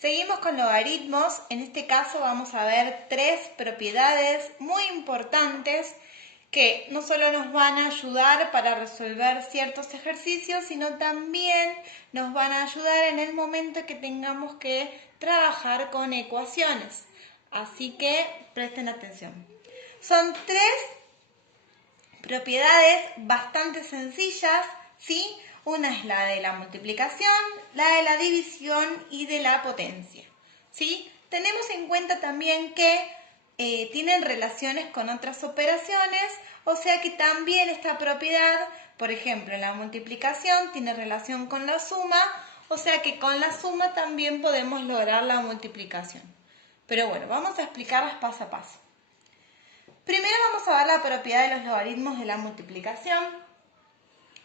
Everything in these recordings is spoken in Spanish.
Seguimos con logaritmos. En este caso vamos a ver tres propiedades muy importantes que no solo nos van a ayudar para resolver ciertos ejercicios, sino también nos van a ayudar en el momento que tengamos que trabajar con ecuaciones. Así que presten atención. Son tres propiedades bastante sencillas, ¿sí? Una es la de la multiplicación, la de la división y de la potencia, ¿sí? Tenemos en cuenta también que tienen relaciones con otras operaciones, o sea que también esta propiedad, por ejemplo, la multiplicación tiene relación con la suma, o sea que con la suma también podemos lograr la multiplicación. Pero bueno, vamos a explicarlas paso a paso. Primero vamos a ver la propiedad de los logaritmos de la multiplicación.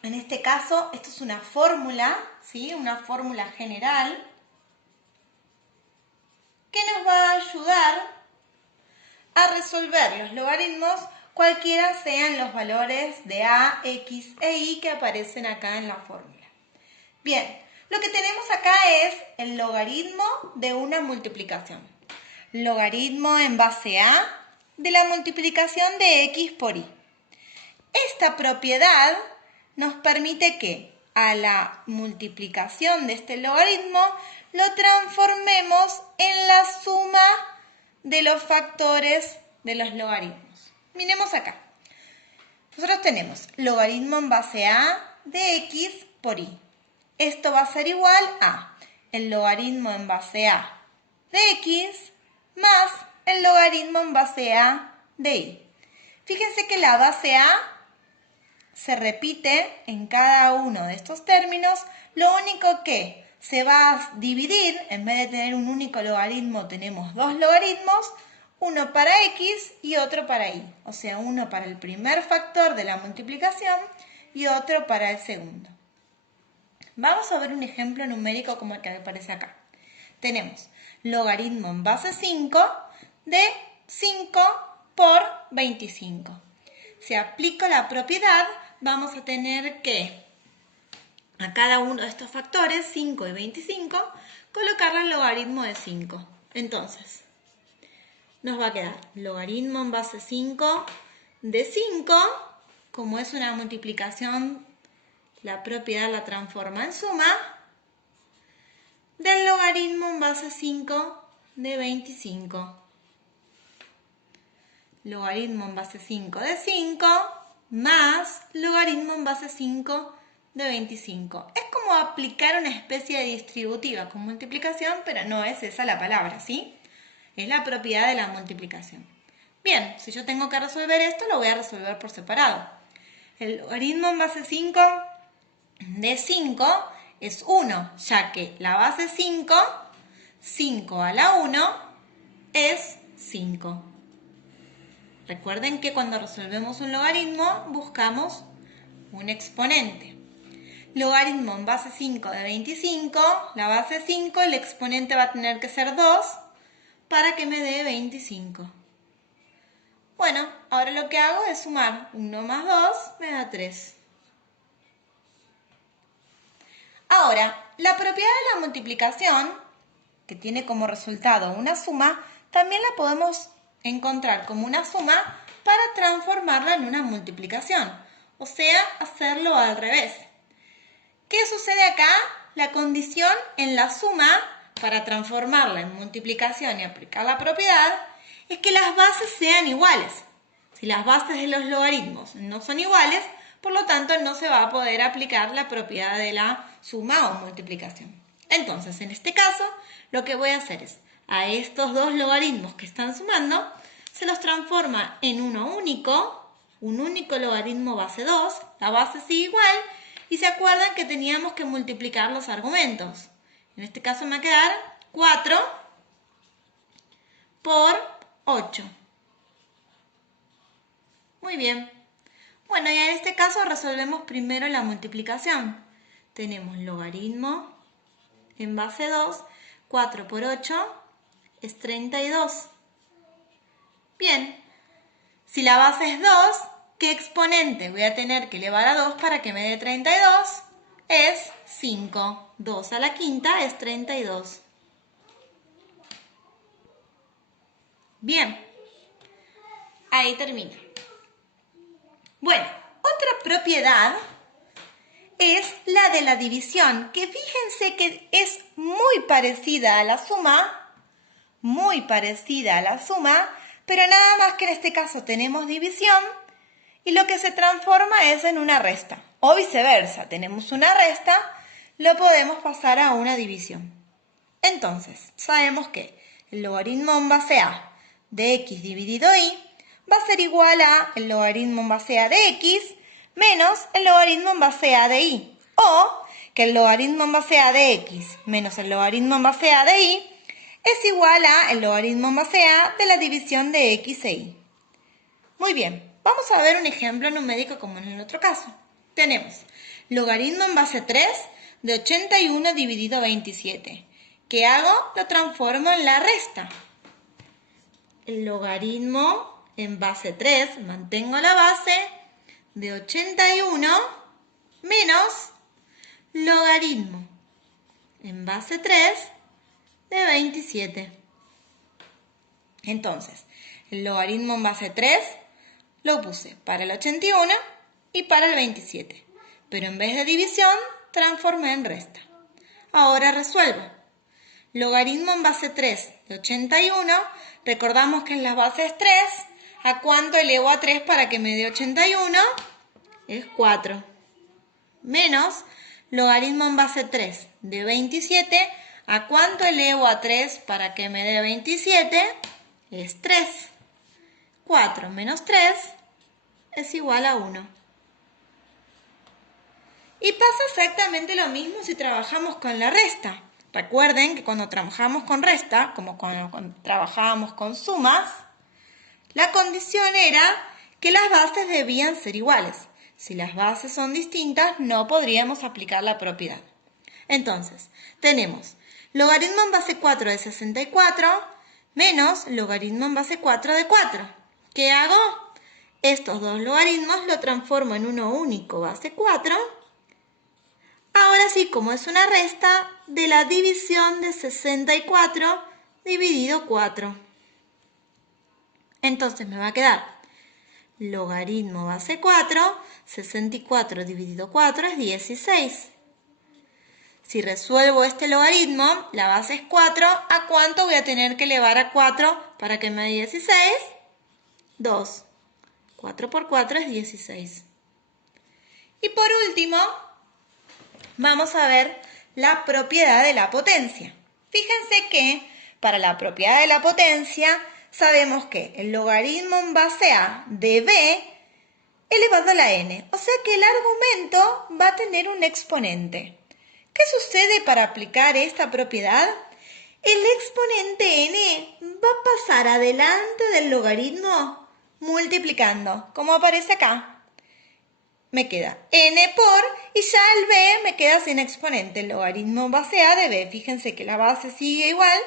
En este caso, esto es una fórmula, ¿sí? Una fórmula general que nos va a ayudar a resolver los logaritmos cualquiera sean los valores de a, x e y que aparecen acá en la fórmula. Bien, lo que tenemos acá es el logaritmo de una multiplicación. Logaritmo en base a de la multiplicación de x por y. Esta propiedad nos permite que a la multiplicación de este logaritmo lo transformemos en la suma de los factores de los logaritmos. Miremos acá. Nosotros tenemos logaritmo en base a de x por y. Esto va a ser igual a el logaritmo en base a de x más el logaritmo en base a de y. Fíjense que la base a se repite en cada uno de estos términos, lo único que se va a dividir, en vez de tener un único logaritmo, tenemos dos logaritmos, uno para x y otro para y, o sea, uno para el primer factor de la multiplicación y otro para el segundo. Vamos a ver un ejemplo numérico como el que aparece acá. Tenemos logaritmo en base 5 de 5 por 25. Si aplico la propiedad, vamos a tener que a cada uno de estos factores, 5 y 25, colocarle el logaritmo de 5. Entonces, nos va a quedar logaritmo en base 5 de 5, como es una multiplicación, la propiedad la transforma en suma, del logaritmo en base 5 de 25. Logaritmo en base 5 de 5 más logaritmo en base 5 de 25. Es como aplicar una especie de distributiva con multiplicación, pero no es esa la palabra, ¿sí? Es la propiedad de la multiplicación. Bien, si yo tengo que resolver esto, lo voy a resolver por separado. El logaritmo en base 5 de 5 es 1, ya que la base 5, 5 a la 1, es 5. Recuerden que cuando resolvemos un logaritmo buscamos un exponente. Logaritmo en base 5 de 25, la base 5, el exponente va a tener que ser 2 para que me dé 25. Bueno, ahora lo que hago es sumar 1 más 2, me da 3. Ahora, la propiedad de la multiplicación, que tiene como resultado una suma, también la podemos encontrar como una suma para transformarla en una multiplicación, o sea, hacerlo al revés. ¿Qué sucede acá? La condición en la suma, para transformarla en multiplicación y aplicar la propiedad, es que las bases sean iguales. Si las bases de los logaritmos no son iguales, por lo tanto no se va a poder aplicar la propiedad de la suma o multiplicación. Entonces, en este caso, lo que voy a hacer es, a estos dos logaritmos que están sumando, se los transforma en uno único, un único logaritmo base 2, la base sigue igual, y se acuerdan que teníamos que multiplicar los argumentos. En este caso me va a quedar 4 por 8. Muy bien. Bueno, y en este caso resolvemos primero la multiplicación. Tenemos logaritmo en base 2, 4 por 8 es 32. Bien, si la base es 2, ¿qué exponente voy a tener que elevar a 2 para que me dé 32? Es 5. 2 a la quinta es 32. Bien, ahí termina. Bueno, otra propiedad es la de la división, que fíjense que es muy parecida a la suma, pero nada más que en este caso tenemos división y lo que se transforma es en una resta. O viceversa, tenemos una resta, lo podemos pasar a una división. Entonces, sabemos que el logaritmo en base a de x dividido y va a ser igual a el logaritmo en base a de x menos el logaritmo en base a de y. O que el logaritmo en base a de x menos el logaritmo en base a de y es igual a el logaritmo en base a de la división de x e y. Muy bien, vamos a ver un ejemplo numérico como en el otro caso. Tenemos logaritmo en base 3 de 81 dividido 27. ¿Qué hago? Lo transformo en la resta. El logaritmo en base 3, mantengo la base, de 81 menos logaritmo en base 3 de 27. Entonces, el logaritmo en base 3 lo puse para el 81 y para el 27. Pero en vez de división, transformé en resta. Ahora resuelvo. Logaritmo en base 3 de 81, recordamos que en las bases 3, ¿a cuánto elevo a 3 para que me dé 81? Es 4. Menos logaritmo en base 3 de 27, ¿a cuánto elevo a 3 para que me dé 27? Es 3. 4 menos 3 es igual a 1. Y pasa exactamente lo mismo si trabajamos con la resta. Recuerden que cuando trabajamos con resta, como cuando trabajábamos con sumas, la condición era que las bases debían ser iguales. Si las bases son distintas, no podríamos aplicar la propiedad. Entonces, tenemos logaritmo en base 4 de 64 menos logaritmo en base 4 de 4. ¿Qué hago? Estos dos logaritmos lo transformo en uno único, base 4. Ahora sí, como es una resta de la división de 64 dividido 4. Entonces me va a quedar logaritmo base 4, 64 dividido 4 es 16. Si resuelvo este logaritmo, la base es 4, ¿a cuánto voy a tener que elevar a 4 para que me dé 16? 2. 4 por 4 es 16. Y por último, vamos a ver la propiedad de la potencia. Fíjense que para la propiedad de la potencia sabemos que el logaritmo en base a de b elevado a la n, o sea que el argumento va a tener un exponente. ¿Qué sucede para aplicar esta propiedad? El exponente n va a pasar adelante del logaritmo multiplicando, como aparece acá. Me queda n por, y ya el b me queda sin exponente, el logaritmo base a de b. Fíjense que la base sigue igual,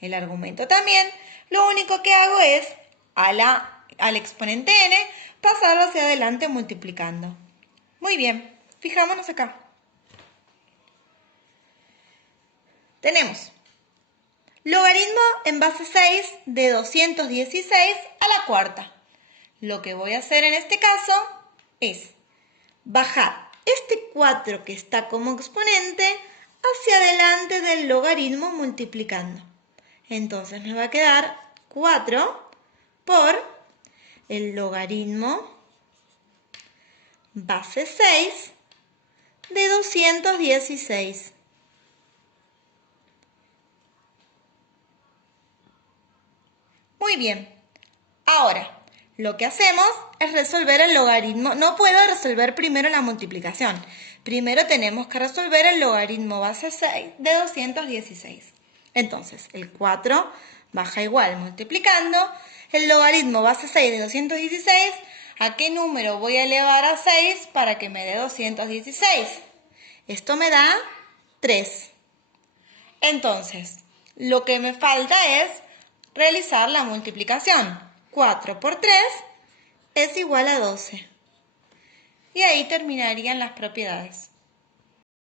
el argumento también. Lo único que hago es, al exponente n, pasarlo hacia adelante multiplicando. Muy bien, fijámonos acá. Tenemos logaritmo en base 6 de 216 a la cuarta. Lo que voy a hacer en este caso es bajar este 4 que está como exponente hacia adelante del logaritmo multiplicando. Entonces me va a quedar 4 por el logaritmo base 6 de 216. Muy bien. Ahora, lo que hacemos es resolver el logaritmo. No puedo resolver primero la multiplicación. Primero tenemos que resolver el logaritmo base 6 de 216. Entonces, el 4 baja igual multiplicando. El logaritmo base 6 de 216, ¿a qué número voy a elevar a 6 para que me dé 216? Esto me da 3. Entonces, lo que me falta es realizar la multiplicación. 4 por 3 es igual a 12. Y ahí terminarían las propiedades.